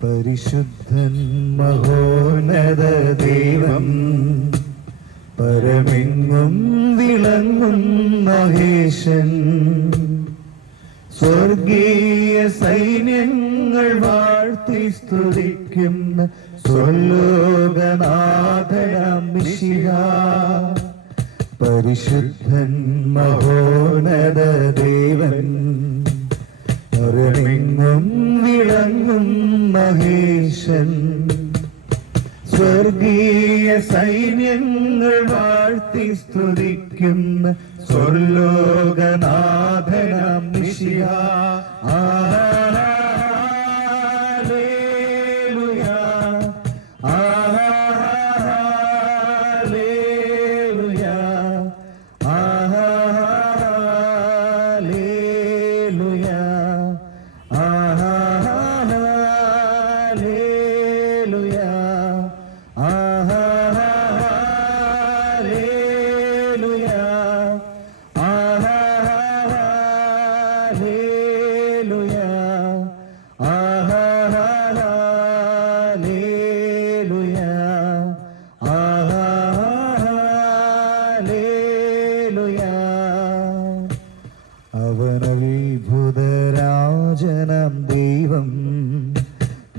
പരിശുദ്ധൻ മഹോന്നത ദൈവം പരമെങ്ങും വിളങ്ങും മഹേശൻ. സ്വർഗീയ സൈന്യങ്ങൾ വാഴ്ത്തി സ്തുതിക്കുന്ന സ്വലോകനാഥനമിഷിക പരിശുദ്ധൻ മഹോന്നത ദേവൻ. പരമെങ്ങും വിളങ്ങും മഹേശൻ. സ്വർഗീയ സൈന്യങ്ങൾ വാഴ്ത്തി സ്തുതിക്കുന്ന സ്വർലോകനാഥനം നിശിയ അവനവിഭുതരാജനം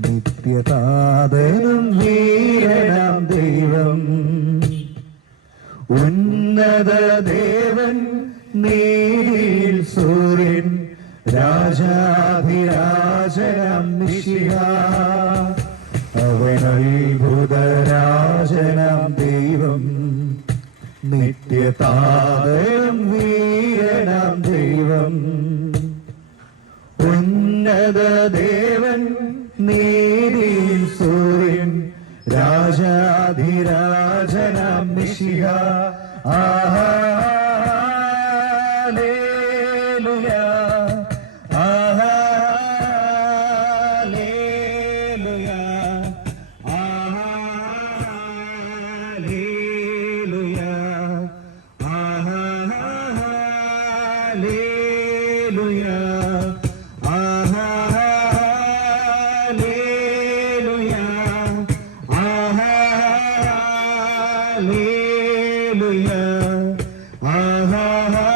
നിത്യതാതനും വീരനാം ദൈവം. ഉന്നത ദേവൻ നീതിയിൽ സൂര്യൻ രാജാധിരാജനം നിശിഹ അവനത്ഭുതരാജനം ദൈവം. നിത്യതാതയം വീരനാം ദൈവം. ഉന്നത ദേവൻ സൂര്യൻ രാജാധിരാജനാം നിശിഹ ആഹാ ആഹാലേലുയ Hallelujah. Ah, ah, ah.